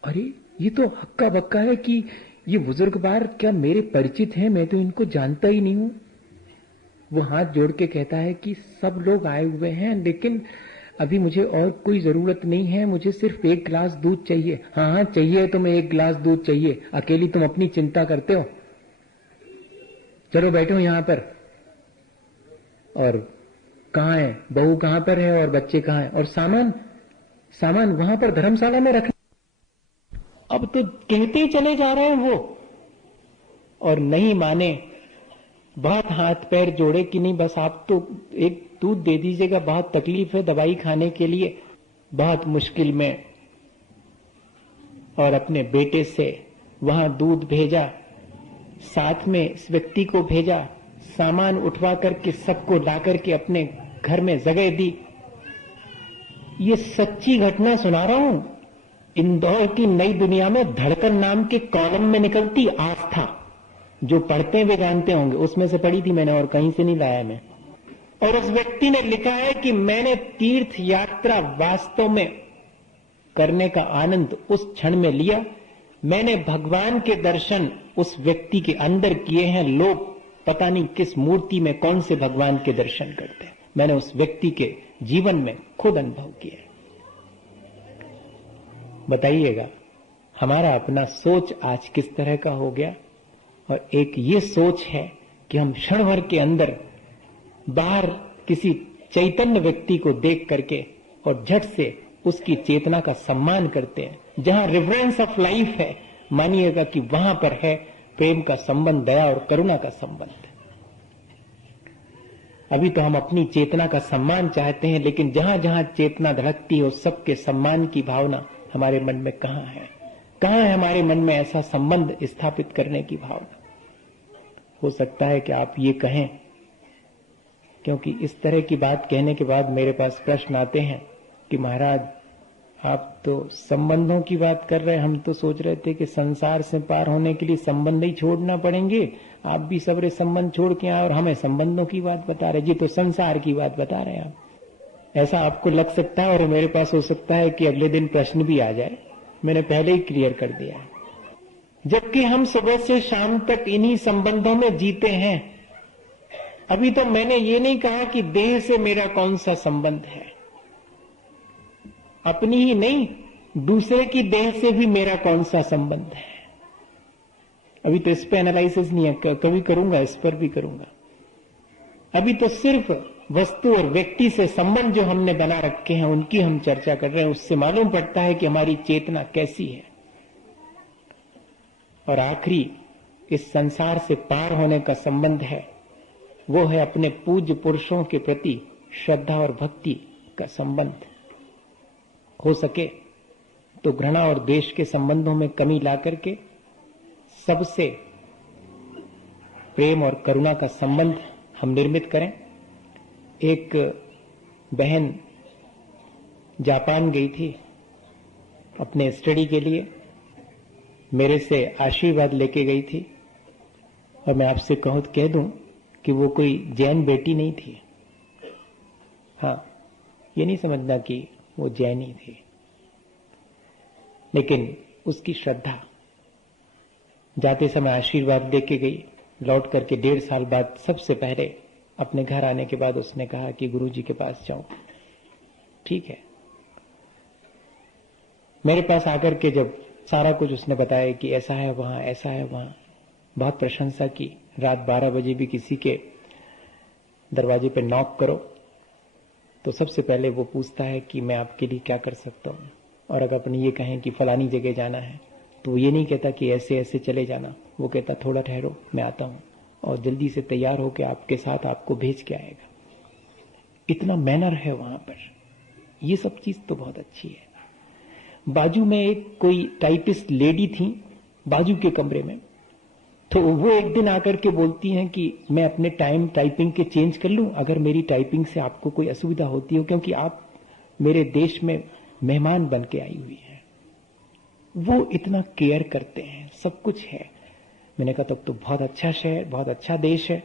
अरे ये तो हक्का बक्का है कि ये बुजुर्ग बार क्या मेरे परिचित हैं, मैं तो इनको जानता ही नहीं हूं। वो हाथ जोड़ के कहता है कि सब लोग आए हुए हैं, लेकिन अभी मुझे और कोई जरूरत नहीं है, मुझे सिर्फ 1 गिलास दूध चाहिए। हाँ हाँ चाहिए तुम्हें 1 गिलास दूध चाहिए, अकेली तुम अपनी चिंता करते हो, चलो बैठो यहां पर। और कहां है बहू, कहां पर है, और बच्चे कहां हैं, और सामान वहां पर धर्मशाला में रखना। अब तो कहते ही चले जा रहे हैं वो, और नहीं माने, बहुत हाथ पैर जोड़े कि नहीं बस आप तो एक दूध दे दीजिएगा, बहुत तकलीफ है दवाई खाने के लिए, बहुत मुश्किल में। और अपने बेटे से वहां दूध भेजा, साथ में इस व्यक्ति को भेजा, सामान उठवा करके सबको ला करके अपने घर में जगह दी। ये सच्ची घटना सुना रहा हूं। इंदौर की नई दुनिया में धड़कन नाम के कॉलम में निकलती आस्था, जो पढ़ते हैं वे जानते होंगे, उसमें से पढ़ी थी मैंने और कहीं से नहीं लाया मैं। और उस व्यक्ति ने लिखा है कि मैंने तीर्थ यात्रा वास्तव में करने का आनंद उस क्षण में लिया। मैंने भगवान के दर्शन उस व्यक्ति के अंदर किए हैं। लोग पता नहीं किस मूर्ति में कौन से भगवान के दर्शन करते हैं, मैंने उस व्यक्ति के जीवन में खुद अनुभव किया। बताइएगा हमारा अपना सोच आज किस तरह का हो गया। और एक ये सोच है कि हम क्षण भर के अंदर बाहर किसी चैतन्य व्यक्ति को देख करके और झट से उसकी चेतना का सम्मान करते हैं। जहां रिवरेंस ऑफ लाइफ है, मानिएगा कि वहां पर है प्रेम का संबंध, दया और करुणा का संबंध। अभी तो हम अपनी चेतना का सम्मान चाहते हैं, लेकिन जहां जहां चेतना धड़कती है उस सबके सम्मान की भावना हमारे मन में कहां है? कहां है हमारे मन में ऐसा संबंध स्थापित करने की भावना? हो सकता है कि आप ये कहें, क्योंकि इस तरह की बात कहने के बाद मेरे पास प्रश्न आते हैं कि महाराज आप तो संबंधों की बात कर रहे हैं, हम तो सोच रहे थे कि संसार से पार होने के लिए संबंध ही छोड़ना पड़ेंगे। आप भी सबरे संबंध छोड़ के आए और हमें संबंधों की बात बता रहे। जी तो संसार की बात बता रहे हैं आप। ऐसा आपको लग सकता है और मेरे पास हो सकता है कि अगले दिन प्रश्न भी आ जाए। मैंने पहले ही क्लियर कर दिया है। जबकि हम सुबह से शाम तक इन्हीं संबंधों में जीते हैं। अभी तो मैंने ये नहीं कहा कि देह से मेरा कौन सा संबंध है, अपनी ही नहीं दूसरे की देह से भी मेरा कौन सा संबंध है। अभी तो इस पे एनालिसिस नहीं है, कभी करूंगा, इस पर भी करूंगा। अभी तो सिर्फ वस्तु और व्यक्ति से संबंध जो हमने बना रखे हैं उनकी हम चर्चा कर रहे हैं। उससे मालूम पड़ता है कि हमारी चेतना कैसी है। और आखिरी इस संसार से पार होने का संबंध है, वो है अपने पूज्य पुरुषों के प्रति श्रद्धा और भक्ति का संबंध। हो सके तो घृणा और द्वेष के संबंधों में कमी ला करके सबसे प्रेम और करुणा का संबंध हम निर्मित करें। एक बहन जापान गई थी अपने स्टडी के लिए, मेरे से आशीर्वाद लेके गई थी। और मैं आपसे कह दूं कि वो कोई जैन बेटी नहीं थी। हाँ, ये नहीं समझना कि वो जैनी थी, लेकिन उसकी श्रद्धा। जाते समय आशीर्वाद लेके गई, लौट करके 1.5 साल बाद सबसे पहले अपने घर आने के बाद उसने कहा कि गुरुजी के पास जाऊं। ठीक है, मेरे पास आकर के जब सारा कुछ उसने बताया कि ऐसा है वहां, ऐसा है वहां, बहुत प्रशंसा की। रात 12 बजे भी किसी के दरवाजे पे नॉक करो तो सबसे पहले वो पूछता है कि मैं आपके लिए क्या कर सकता हूं। और अगर अपन ये कहें कि फलानी जगह जाना है तो वो ये नहीं कहता कि ऐसे ऐसे चले जाना, वो कहता थोड़ा ठहरो, मैं आता हूं, और जल्दी से तैयार होकर आपके साथ आपको भेज के आएगा। इतना मैनर है वहां पर। ये सब चीज तो बहुत अच्छी है। बाजू में एक कोई टाइपिस्ट लेडी थी बाजू के कमरे में, तो वो एक दिन आकर के बोलती हैं कि मैं अपने टाइम टाइपिंग के चेंज कर लूं अगर मेरी टाइपिंग से आपको कोई असुविधा होती हो, क्योंकि आप मेरे देश में मेहमान बन के आई हुई हैं। वो इतना केयर करते हैं, सब कुछ है। मैंने कहा तब तो बहुत अच्छा शहर, बहुत अच्छा देश है।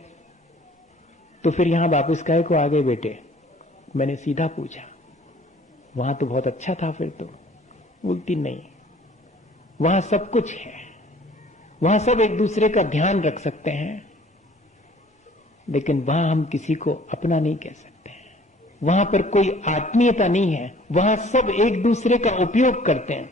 तो फिर यहां वापस काहे को आ गए बेटे? मैंने सीधा पूछा। वहां तो बहुत अच्छा था फिर तो। बोलती नहीं, वहां सब कुछ है, वहां सब एक दूसरे का ध्यान रख सकते हैं, लेकिन वहां हम किसी को अपना नहीं कह सकते हैं। वहां पर कोई आत्मीयता नहीं है। वहां सब एक दूसरे का उपयोग करते हैं,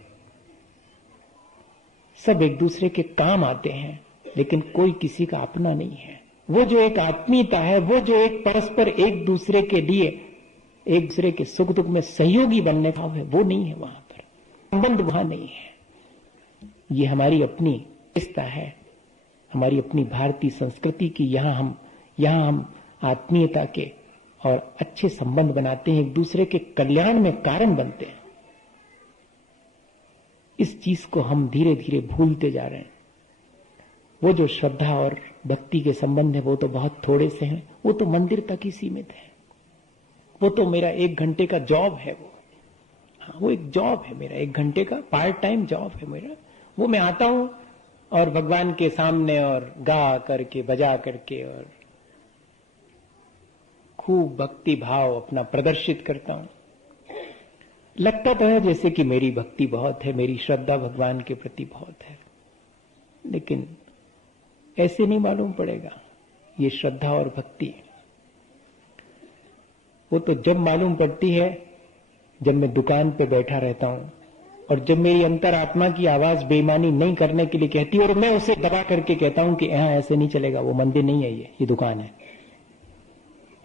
सब एक दूसरे के काम आते हैं, लेकिन कोई किसी का अपना नहीं है। वो जो एक आत्मीयता है, वो जो एक परस्पर एक दूसरे के लिए, एक दूसरे के सुख दुख में सहयोगी बनने का है, वो नहीं है। वहां पर संबंध वहां नहीं है। ये हमारी अपनी विशेषता है, हमारी अपनी भारतीय संस्कृति की। यहां हम आत्मीयता के और अच्छे संबंध बनाते हैं, एक दूसरे के कल्याण में कारण बनते हैं। इस चीज को हम धीरे धीरे भूलते जा रहे हैं। वो जो श्रद्धा और भक्ति के संबंध है वो तो बहुत थोड़े से हैं, वो तो मंदिर तक ही सीमित है। वो तो मेरा 1 घंटे का जॉब है। वो एक जॉब है मेरा, 1 घंटे का पार्ट टाइम जॉब है मेरा। वो मैं आता हूं और भगवान के सामने और गा करके, बजा करके और खूब भक्ति भाव अपना प्रदर्शित करता हूं। लगता तो है जैसे कि मेरी भक्ति बहुत है, मेरी श्रद्धा भगवान के प्रति बहुत है, लेकिन ऐसे नहीं मालूम पड़ेगा ये श्रद्धा और भक्ति। वो तो जब मालूम पड़ती है जब मैं दुकान पे बैठा रहता हूं और जब मेरी अंतरात्मा की आवाज बेईमानी नहीं करने के लिए कहती है और मैं उसे दबा करके कहता हूं कि यहां ऐसे नहीं चलेगा, वो मंदिर नहीं है, ये दुकान है।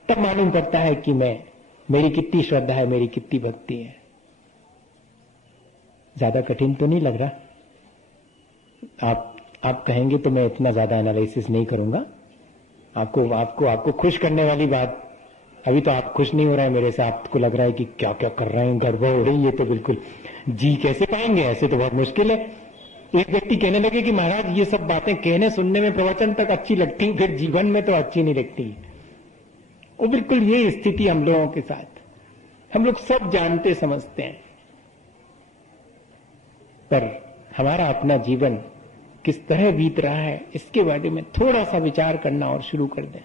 तब मालूम पड़ता है कि मेरी कितनी श्रद्धा है, मेरी कितनी भक्ति है। ज्यादा कठिन तो नहीं लग रहा? आप कहेंगे तो मैं इतना ज्यादा एनालिसिस नहीं करूंगा। आपको खुश करने वाली बात, अभी तो आप खुश नहीं हो रहे हैं मेरे से, आपको लग रहा है कि क्या क्या कर रहे हैं, गड़बड़ हो रही है, तो बिल्कुल जी कैसे पाएंगे, ऐसे तो बहुत मुश्किल है। एक व्यक्ति कहने लगे कि महाराज ये सब बातें कहने सुनने में प्रवचन तक अच्छी लगती, फिर जीवन में तो अच्छी नहीं लगती। वो बिल्कुल यही स्थिति हम लोगों के साथ, हम लोग सब जानते समझते हैं, पर हमारा अपना जीवन किस तरह बीत रहा है इसके बारे में थोड़ा सा विचार करना और शुरू कर दें।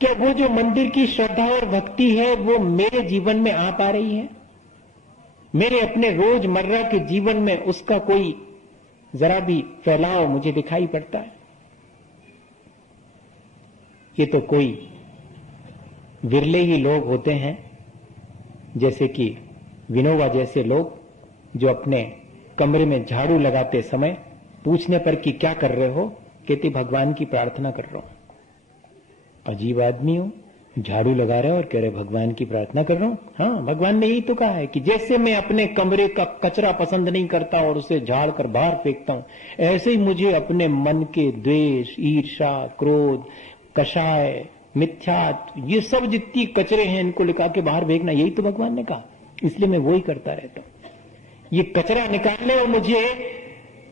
क्या वो जो मंदिर की श्रद्धा और भक्ति है वो मेरे जीवन में आ पा रही है? मेरे अपने रोजमर्रा के जीवन में उसका कोई जरा भी फैलाव मुझे दिखाई पड़ता है? ये तो कोई विरले ही लोग होते हैं, जैसे कि विनोबा जैसे लोग, जो अपने कमरे में झाड़ू लगाते समय पूछने पर कि क्या कर रहे हो, कहते भगवान की प्रार्थना कर रहा हूं। अजीब आदमी हो, झाड़ू लगा रहे हो और कह रहे भगवान की प्रार्थना कर रहा हूं। हाँ, भगवान ने यही तो कहा है कि जैसे मैं अपने कमरे का कचरा पसंद नहीं करता और उसे झाड़ कर बाहर फेंकता हूं, ऐसे ही मुझे अपने मन के द्वेष, ईर्ष्या, क्रोध, कषाय, मिथ्यात्व, ये सब जितनी कचरे हैं इनको निकाल के बाहर फेंकना, यही तो भगवान ने कहा। इसलिए मैं वही करता रहता हूं। ये कचरा निकालने और मुझे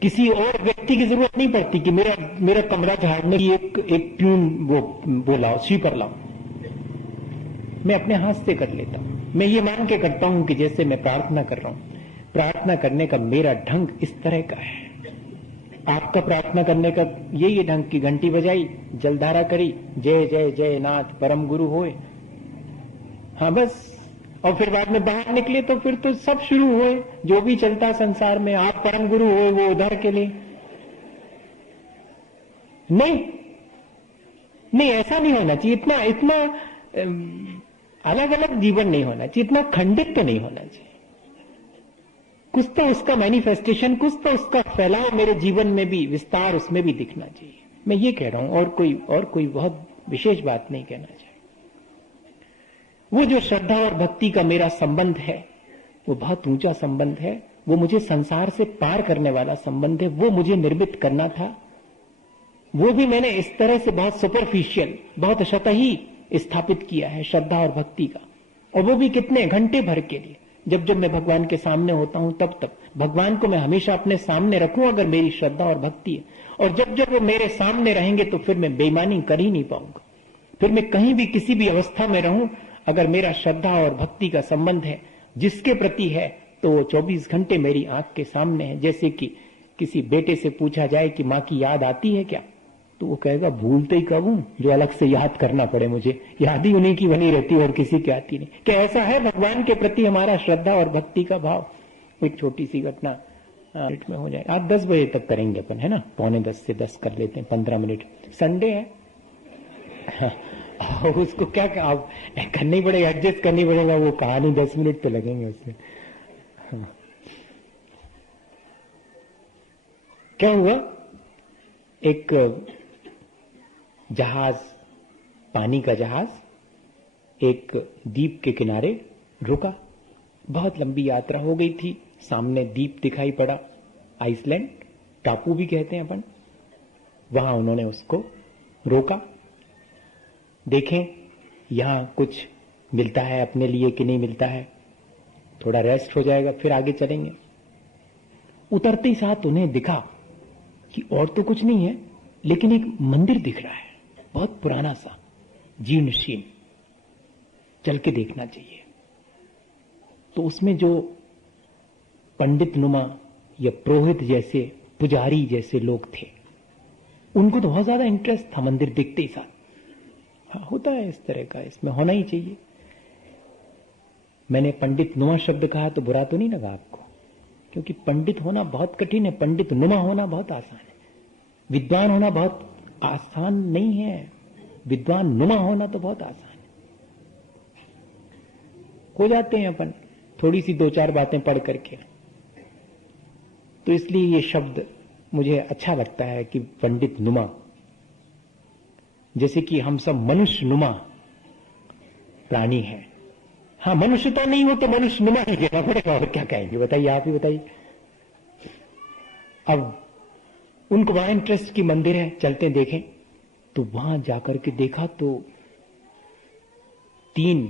किसी और व्यक्ति की जरूरत नहीं पड़ती कि मेरा कमरा झाड़ने की एक प्यून वो लाओ, स्वीपर लाओ। मैं अपने हाथ से कर लेता हूं। मैं ये मान के करता हूं कि जैसे मैं प्रार्थना कर रहा हूं, प्रार्थना करने का मेरा ढंग इस तरह का है। आपका प्रार्थना करने का यही ढंग की घंटी बजाई, जलधारा करी, जय जय जय नाथ परम गुरु होए, हाँ बस। और फिर बाद में बाहर निकले तो फिर तो सब शुरू हुए, जो भी चलता संसार में, आप परम गुरु हुए वो उधर के लिए। नहीं, ऐसा नहीं होना चाहिए। इतना अलग अलग जीवन नहीं होना चाहिए, इतना खंडित तो नहीं होना चाहिए। कुछ तो उसका मैनिफेस्टेशन, कुछ तो उसका फैलाव मेरे जीवन में भी, विस्तार उसमें भी दिखना चाहिए। मैं ये कह रहा हूं, और कोई बहुत विशेष बात नहीं कहना चाहिए। वो जो श्रद्धा और भक्ति का मेरा संबंध है वो बहुत ऊंचा संबंध है। वो मुझे संसार से पार करने वाला संबंध है। वो मुझे निर्मित करना था, वो भी मैंने इस तरह से बहुत सुपरफिशियल, बहुत सतही स्थापित किया है श्रद्धा और भक्ति का। और वो भी कितने घंटे भर के लिए। जब मैं भगवान के सामने होता हूं तब भगवान को मैं हमेशा अपने सामने रखूं अगर मेरी श्रद्धा और भक्ति है। और जब वो मेरे सामने रहेंगे तो फिर मैं बेईमानी कर ही नहीं पाऊंगा। फिर मैं कहीं भी किसी भी अवस्था में रहूं, अगर मेरा श्रद्धा और भक्ति का संबंध है जिसके प्रति है, तो वो 24 घंटे मेरी आंख के सामने है। जैसे कि किसी बेटे से पूछा जाए कि मां की याद आती है क्या, तो वो कहेगा भूलते ही कब हूं जो अलग से याद करना पड़े, मुझे याद ही उन्हीं की बनी रहती और किसी की आती नहीं। क्या ऐसा है भगवान के प्रति हमारा श्रद्धा और भक्ति का भाव? एक छोटी सी घटना मिनट में हो जाए। आज 10 बजे तक करेंगे अपन, है ना, 9:45 से 10 कर लेते हैं, 15 मिनट। संडे है उसको क्या आप करनी पड़ेगा, एडजस्ट करनी पड़ेगा। वो कहानी 10 मिनट तो लगेंगे उसमें। क्या हुआ, एक जहाज, पानी का जहाज एक द्वीप के किनारे रुका। बहुत लंबी यात्रा हो गई थी। सामने द्वीप दिखाई पड़ा, आइसलैंड, टापू भी कहते हैं अपन। वहां उन्होंने उसको रोका, देखें यहां कुछ मिलता है अपने लिए कि नहीं मिलता है, थोड़ा रेस्ट हो जाएगा फिर आगे चलेंगे। उतरते ही साथ उन्हें दिखा कि और तो कुछ नहीं है, लेकिन एक मंदिर दिख रहा है, बहुत पुराना सा, जीर्ण शीर्ण, चल के देखना चाहिए। तो उसमें जो पंडित नुमा या पुरोहित जैसे, पुजारी जैसे लोग थे, उनको तो बहुत ज्यादा इंटरेस्ट था मंदिर दिखते ही साथ। हाँ, होता है इस तरह का, इसमें होना ही चाहिए। मैंने पंडित नुमा शब्द कहा तो बुरा तो नहीं लगा आपको, क्योंकि पंडित होना बहुत कठिन है, पंडित नुमा होना बहुत आसान है। विद्वान होना बहुत आसान नहीं है, विद्वान नुमा होना तो बहुत आसान है। हो जाते हैं अपन थोड़ी सी दो चार बातें पढ़ करके। तो इसलिए ये शब्द मुझे अच्छा लगता है कि पंडित नुमा, जैसे कि हम सब मनुष्य नुमा प्राणी हैं। हाँ, मनुष्यता नहीं हो तो मनुष्य नुमा ही कहना पड़ेगा, और क्या कहेंगे बताइए, आप ही बताइए। अब उनको वहां इंटरेस्ट की मंदिर है, चलते देखें। तो वहां जाकर के देखा तो 3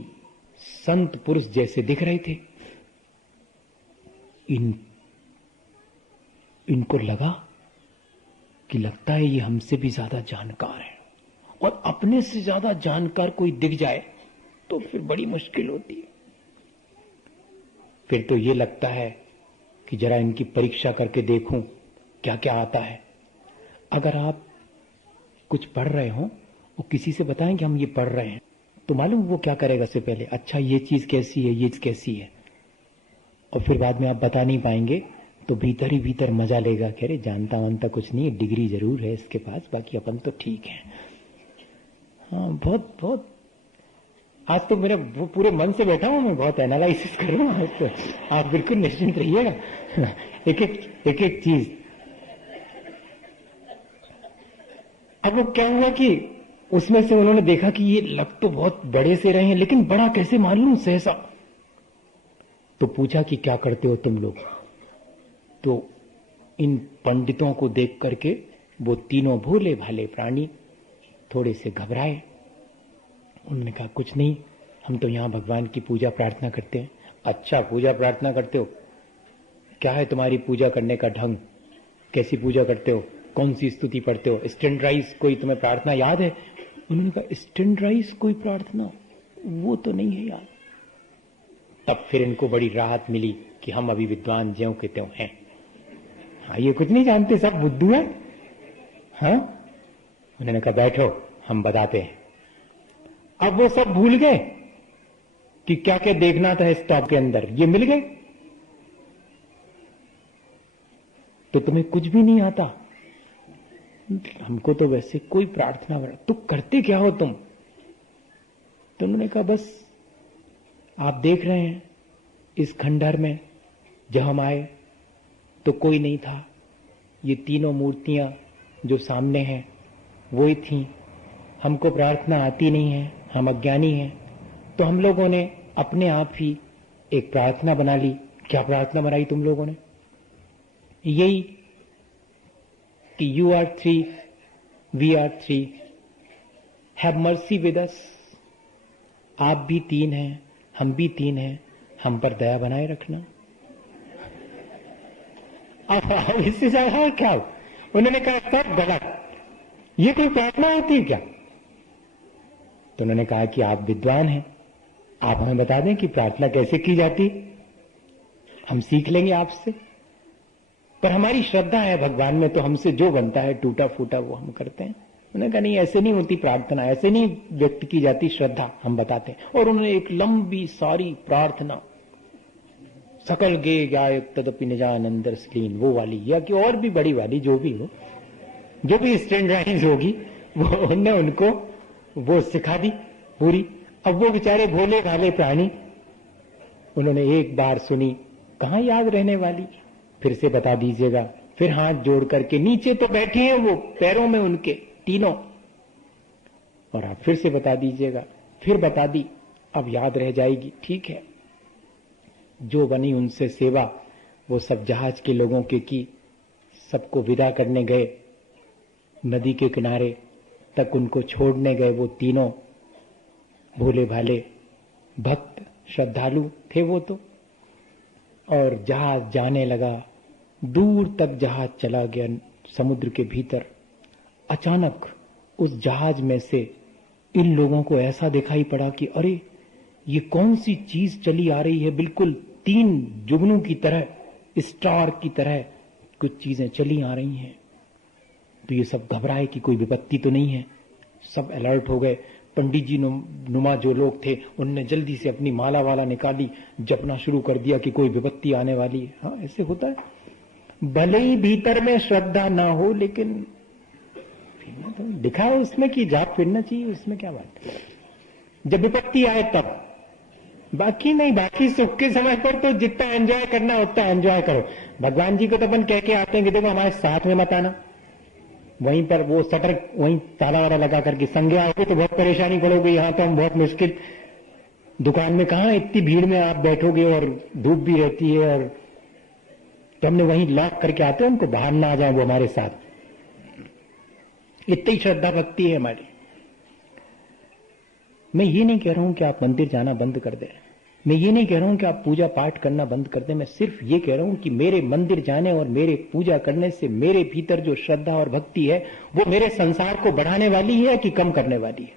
संत पुरुष जैसे दिख रहे थे। इनको लगा कि लगता है ये हमसे भी ज्यादा जानकार है, और अपने से ज्यादा जानकार कोई दिख जाए तो फिर बड़ी मुश्किल होती है। फिर तो ये लगता है कि जरा इनकी परीक्षा करके देखूं क्या क्या आता है। अगर आप कुछ पढ़ रहे हो और किसी से बताएं कि हम ये पढ़ रहे हैं, तो मालूम वो क्या करेगा से पहले, अच्छा ये चीज कैसी है, ये चीज कैसी है, और फिर बाद में आप बता नहीं पाएंगे तो भीतर ही भीतर मजा लेगा, कह रहे जानता वानता कुछ नहीं है, डिग्री जरूर है इसके पास, बाकी अपन तो ठीक है। हाँ, बहुत बहुत आज तो मेरा वो पूरे मन से बैठा हूं, मैं बहुत एनालिसिस कर रहा हूं आज तो। आप बिल्कुल निश्चिंत रहिएगा। एक एक चीज। अब वो क्या हुआ कि उसमें से उन्होंने देखा कि ये लग तो बहुत बड़े से रहे हैं, लेकिन बड़ा कैसे मालूम सहसा। तो पूछा कि क्या करते हो तुम लोग। तो इन पंडितों को देख करके वो तीनों भोले भाले प्राणी थोड़े से घबराए। उन्होंने कहा कुछ नहीं, हम तो यहां भगवान की पूजा प्रार्थना करते हैं। अच्छा, पूजा प्रार्थना करते हो, क्या है तुम्हारी पूजा करने का ढंग, कैसी पूजा करते हो, कौन सी स्तुति पढ़ते हो, स्टैंडर्डाइज कोई तुम्हें प्रार्थना याद है? उन्होंने कहा स्टैंडर्डाइज कोई प्रार्थना वो तो नहीं है याद। तब फिर इनको बड़ी राहत मिली कि हम अभी विद्वान ज्यों के त्यों हैं। हाँ, ये कुछ नहीं जानते, सब बुद्धू है। हाँ, उन्होंने कहा बैठो हम बताते हैं। अब वो सब भूल गए कि क्या क्या देखना था इस टॉप के अंदर, ये मिल गए। तो तुम्हें कुछ भी नहीं आता, हमको तो वैसे कोई प्रार्थना तो करते क्या हो तुम? तो उन्होंने कहा बस आप देख रहे हैं इस खंडहर में जब हम आए तो कोई नहीं था, ये तीनों मूर्तियां जो सामने हैं वही थी। हमको प्रार्थना आती नहीं है, हम अज्ञानी हैं, तो हम लोगों ने अपने आप ही एक प्रार्थना बना ली। क्या प्रार्थना बनाई तुम लोगों ने? यही कि you are 3, we are 3, have mercy with us. आप भी 3 हैं, हम भी 3 हैं, हम पर दया बनाए रखना। अब इससे ज्यादा क्या? उन्होंने कहा सब गलत, ये कोई प्रार्थना होती है क्या? तो उन्होंने कहा कि आप विद्वान हैं, आप हमें बता दें कि प्रार्थना कैसे की जाती, हम सीख लेंगे आपसे। पर हमारी श्रद्धा है भगवान में, तो हमसे जो बनता है टूटा फूटा वो हम करते हैं। उन्होंने कहा नहीं, ऐसे नहीं होती प्रार्थना, ऐसे नहीं व्यक्त की जाती श्रद्धा, हम बताते हैं। और उन्होंने एक लंबी सारी प्रार्थना, सकल गे गाय तदपि निजानंदर स्लीन, वो वाली, या कि और भी बड़ी वाली, जो भी हो, जो भी स्टैंडर्डाइज होगी, वो उन्होंने उनको वो सिखा दी पूरी। अब वो बेचारे भोले भाले प्राणी, उन्होंने एक बार सुनी, कहां याद रहने वाली, फिर से बता दीजिएगा। फिर हाथ जोड़ करके, नीचे तो बैठे हैं वो पैरों में उनके तीनों, और आप फिर से बता दीजिएगा। फिर बता दी, अब याद रह जाएगी, ठीक है। जो बनी उनसे सेवा, वो सब जहाज के लोगों के की, सबको विदा करने गए, नदी के किनारे तक उनको छोड़ने गए। वो तीनों भोले भाले भक्त श्रद्धालु थे वो तो। और जहाज जाने लगा, दूर तक जहाज चला गया समुद्र के भीतर। अचानक उस जहाज में से इन लोगों को ऐसा दिखाई पड़ा कि अरे ये कौन सी चीज चली आ रही है, बिल्कुल 3 जुगनू की तरह, स्टार की तरह कुछ चीजें चली आ रही हैं। तो ये सब घबराए कि कोई विपत्ति तो नहीं है, सब अलर्ट हो गए। पंडित जी नुमा जो लोग थे उनने जल्दी से अपनी माला वाला निकाली, जपना शुरू कर दिया कि कोई विपत्ति आने वाली है। हाँ, ऐसे होता है। भले ही भीतर में श्रद्धा ना हो, लेकिन तो लिखा है उसमें कि जाप फिरना चाहिए, उसमें क्या बात है। जब विपत्ति आए तब, बाकी नहीं, बाकी सुख के समय पर तो जितना एंजॉय करना उतना एंजॉय करो। भगवान जी को तो अपन कह के आते हैं कि देखो हमारे साथ में मत आना, वहीं पर वो शटर वहीं ताला वाला लगा करके संज्ञा होगी तो बहुत परेशानी पड़ोगे। यहां तो हम बहुत मुश्किल, दुकान में कहां इतनी भीड़ में आप बैठोगे और धूप भी रहती है, और तो हमने वहीं लॉक करके आते हैं उनको, बाहर ना आ जाए वो हमारे साथ। इतनी श्रद्धा भक्ति है हमारी। मैं ये नहीं कह रहा हूं कि आप मंदिर जाना बंद कर दें, मैं ये नहीं कह रहा हूं कि आप पूजा पाठ करना बंद कर दें। मैं सिर्फ ये कह रहा हूं कि मेरे मंदिर जाने और मेरे पूजा करने से मेरे भीतर जो श्रद्धा और भक्ति है वो मेरे संसार को बढ़ाने वाली है कि कम करने वाली है।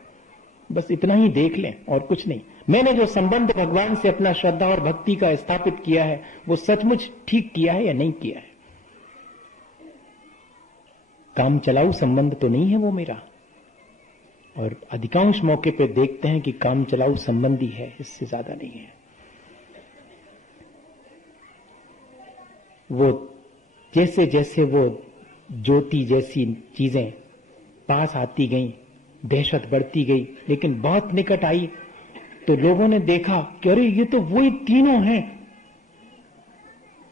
बस इतना ही देख लें और कुछ नहीं। मैंने जो संबंध भगवान से अपना श्रद्धा और भक्ति का स्थापित किया है वो सचमुच ठीक किया है या नहीं किया है। काम चलाऊ संबंध तो नहीं है वो मेरा, और अधिकांश मौके पे देखते हैं कि काम चलाऊ संबंधी है, इससे ज्यादा नहीं है। वो जैसे जैसे वो ज्योति जैसी चीजें पास आती गई, दहशत बढ़ती गई, लेकिन बहुत निकट आई तो लोगों ने देखा कि अरे ये तो वही तीनों हैं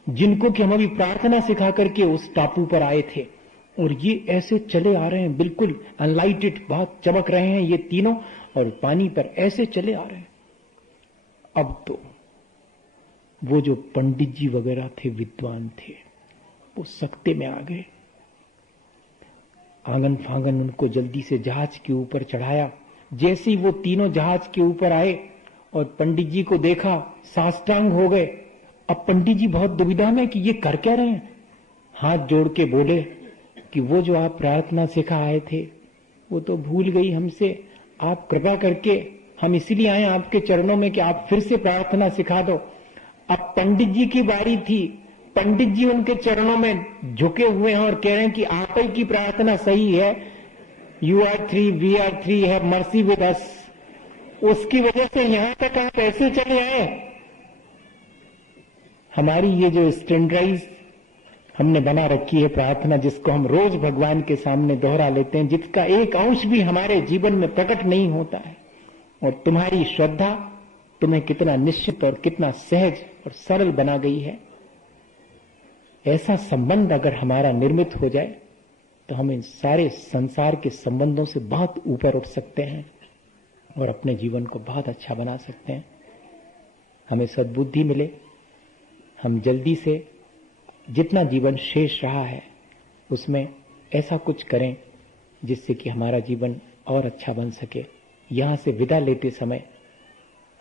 जिनको कि हम अभी प्रार्थना सिखा करके उस टापू पर आए थे, और ये ऐसे चले आ रहे हैं, बिल्कुल अनलाइटेड, बहुत चमक रहे हैं ये तीनों, और पानी पर ऐसे चले आ रहे हैं। अब तो वो जो पंडित जी वगैरह थे, विद्वान थे, वो सकते में आ गए। आंगन फांगन उनको जल्दी से जहाज के ऊपर चढ़ाया। जैसे ही वो तीनों जहाज के ऊपर आए और पंडित जी को देखा, साष्टांग हो गए। अब पंडित जी बहुत दुविधा में कि ये कर क्या रहे हैं। हाथ जोड़ के बोले कि वो जो आप प्रार्थना सिखा आए थे वो तो भूल गई हमसे, आप कृपा करके, हम इसीलिए आए आपके चरणों में कि आप फिर से प्रार्थना सिखा दो। अब पंडित जी की बारी थी, पंडित जी उनके चरणों में झुके हुए हैं और कह रहे हैं कि आप ही की प्रार्थना सही है, you are 3 we are 3, have mercy with us. उसकी वजह से यहां तक आप ऐसे चले आए। हमारी ये जो स्टैंडर्डाइज हमने बना रखी है प्रार्थना, जिसको हम रोज भगवान के सामने दोहरा लेते हैं, जिसका एक अंश भी हमारे जीवन में प्रकट नहीं होता है, और तुम्हारी श्रद्धा तुम्हें कितना निश्चित और कितना सहज और सरल बना गई है। ऐसा संबंध अगर हमारा निर्मित हो जाए तो हम इन सारे संसार के संबंधों से बहुत ऊपर उठ सकते हैं और अपने जीवन को बहुत अच्छा बना सकते हैं। हमें सद्बुद्धि मिले, हम जल्दी से जितना जीवन शेष रहा है उसमें ऐसा कुछ करें जिससे कि हमारा जीवन और अच्छा बन सके। यहां से विदा लेते समय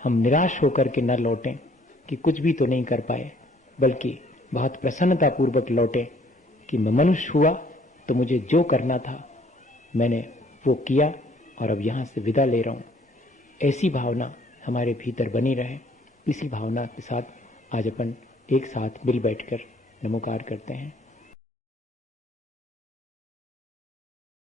हम निराश होकर के न लौटें कि कुछ भी तो नहीं कर पाए, बल्कि बहुत प्रसन्नता पूर्वक लौटें कि मैं मनुष्य हुआ तो मुझे जो करना था मैंने वो किया और अब यहां से विदा ले रहा हूं। ऐसी भावना हमारे भीतर बनी रहे। इसी भावना के साथ आज अपन एक साथ मिल बैठकर नमोकार करते हैं।